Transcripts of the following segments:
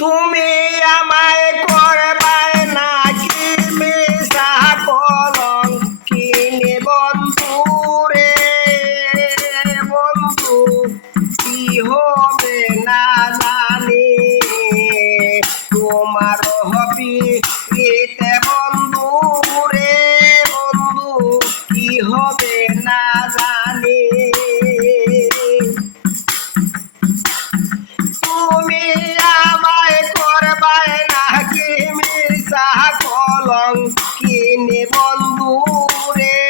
তুমি আমায় করবাই নাকি মিশা কলঙ্কিনী বন্ধু রে বন্ধু, কি হবে না জানি তোমার হবি এতে বন্ধু রে বন্ধু, কি হবে না জানি। তুমি আমায় করবাই নাকি মিশা কলঙ্কিনী বন্ধু রে,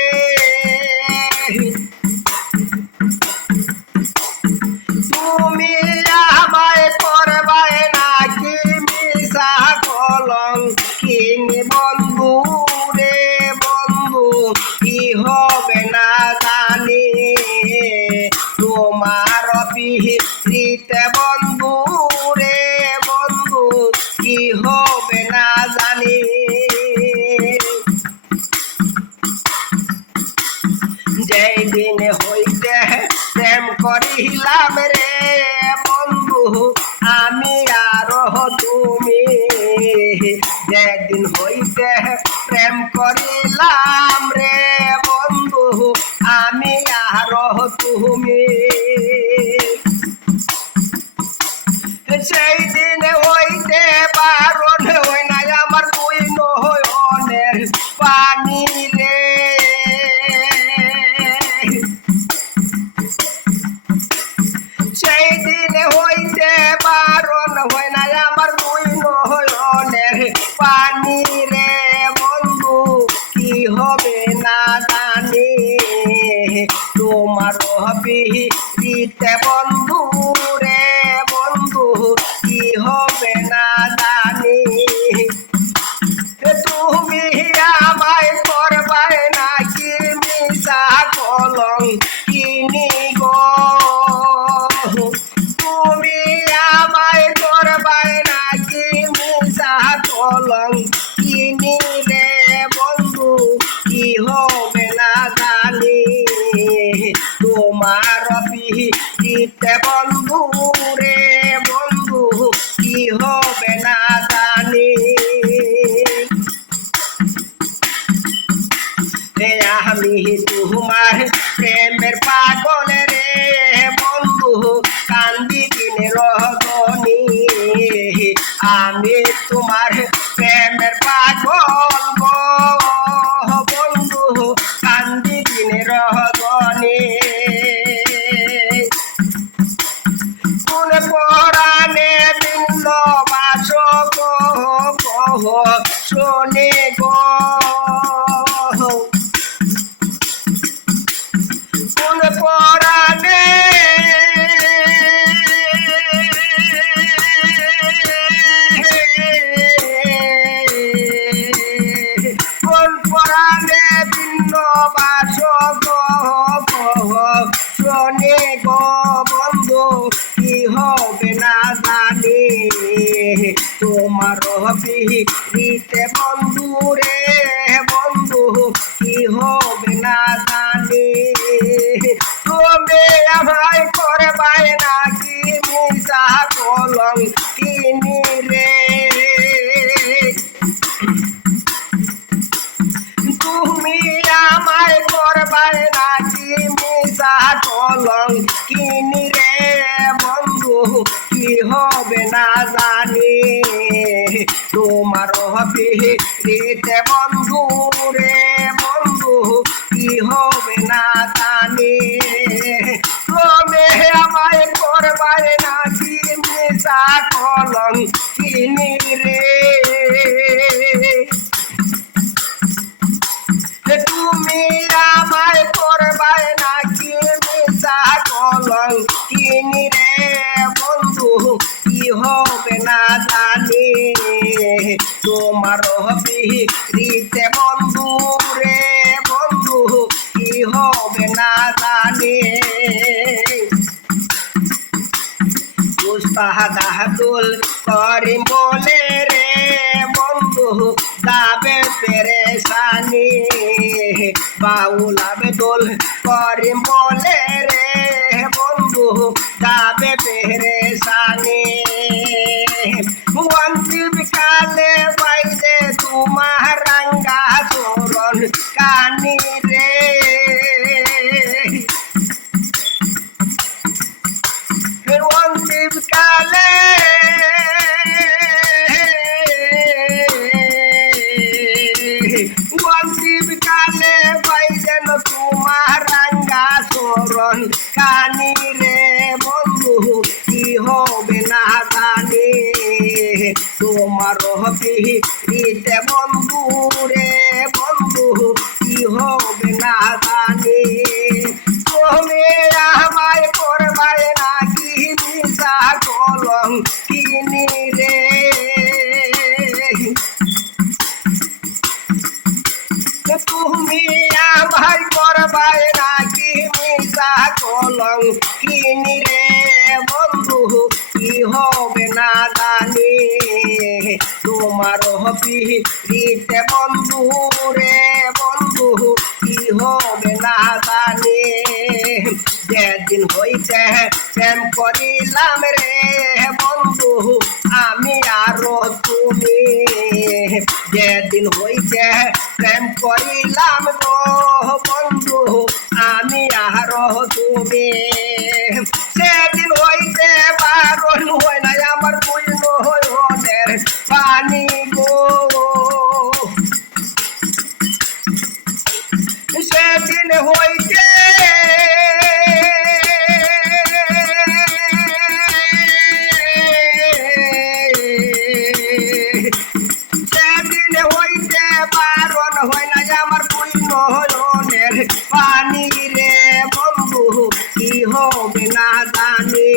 তুমি আমায় করবাই নাকি মিশা কলঙ্কিনী বন্ধু রে বন্ধু, কি হবে না জানি তোমার পিহিতে বন্ধু রে বন্ধু, কি হবে না জানি। যেই দিন হইতে প্রেম করিলাম রে বন্ধু আমি আর তুমি, যেদিন হইতে প্রেম করিলাম রে বন্ধু আমি আর তুমি, সেই দিন হইতে বারণ হই নাই আমার দুই নয়নের পানি রে, সেই দিন হইতে বারণ হই নাই আমার দুই নয়নের পানি রে বন্ধু, কি হবে না জানি তোমার পিহিতে বন্ধু রে বন্ধু, কি হবে না জানি। তুমি আমায় করবাই নাকি মিশা কলঙ্কিনী গো, তুমি আমায় করবাই নাকি মিশা কলঙ্কিনী রে বন্ধু, কি হবে না জানি তোমার পিহিতে বন্ধু রে বন্ধু, কি হবে না জানি। আমি তোমার প্রেমের পাগল রে বন্ধু কান্দি দিনে রজনী, আমি তোমার প্রেমের পাগল গো বন্ধু কান্দি দিনে রজনী, কোন পরাণে বিন্দ বাস কহ শোনে গো, কোন পরাণে কোন পরাণে ভিন্ন বাস শোনে গো বন্ধু, কি হবে না জানি তোমার পিহিতে বন্ধু রে বন্ধু, কি হবে না জানি। তুমি আমায় করবাই নাকি মিশা কলঙ্কিনী রে, তুমি আমায় করবাই নাকি মিশা কলঙ্কিনী রে বন্ধু, কি হবে না জানি তোমার পিহিতে বন্ধু রে বন্ধু, কি হবে না জানি। তুমি আমায় করবাই নাকি মিশা কলঙ্কিনী রে, তুমি আমায় করবাই নাকি মিশা কলঙ্কিনী রে বন্ধু, কি হবে না জানি তোমার পিহিতে বন্ধু রে বন্ধু, কি হবে না জানি। পুষ্পাহাদুল করিম বলে রে বন্ধু যাবে পেরেশানি, বাউল আবেদুল করিম বলে রে বন্ধু যাবে পেরেশানি, দানি রে অন্তিম কালে অন্তিম কালে পাইলেন তোমার রাঙ্গা চরণ কানি রে বন্ধু কি হবে না জানি তোমার পিতে বন্ধু রে বন্ধু কি হবে না জানি তুমি আমায় করবাই নাকি মিশা কলম কিনি রে তুমি আমায় করবাই নাকি মিশা কলম কিনি রে বন্ধু কি হবে না জানি তোমার পিতে বন্ধু রে বন্ধু কি হবে না জানি যেদিন হইতে প্রেম করিলাম রে বন্ধু আমি আরো তুমি যেদিন হইতে প্রেম করিলাম গো বন্ধু আমি আরো তুমি সেদিন হইতে বারণ হয় না আমার দুই নয়নের পানি গো সেদিন হইতে সেদিন হইতে বারণ হয় না আমার দুই নয়নের পানি রে বন্ধু কি হবে না জানি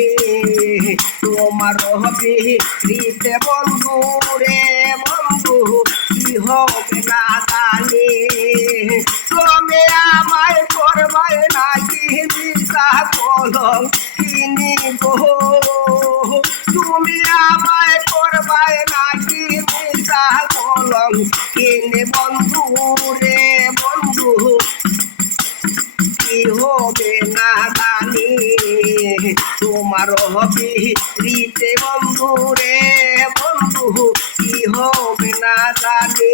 তোমার পিতে বন্ধু রে বন্ধু কি হবে না জানি তুমি আমায় করবাই নাকি মিশা কলম কিনি গো তুমি আমায় করবাই নাকি মিশা কলম কিনে বন্ধু রে বন্ধু কি হবে না জানি তোমার পিতে বন্ধু রে বন্ধু কি হবে না জানি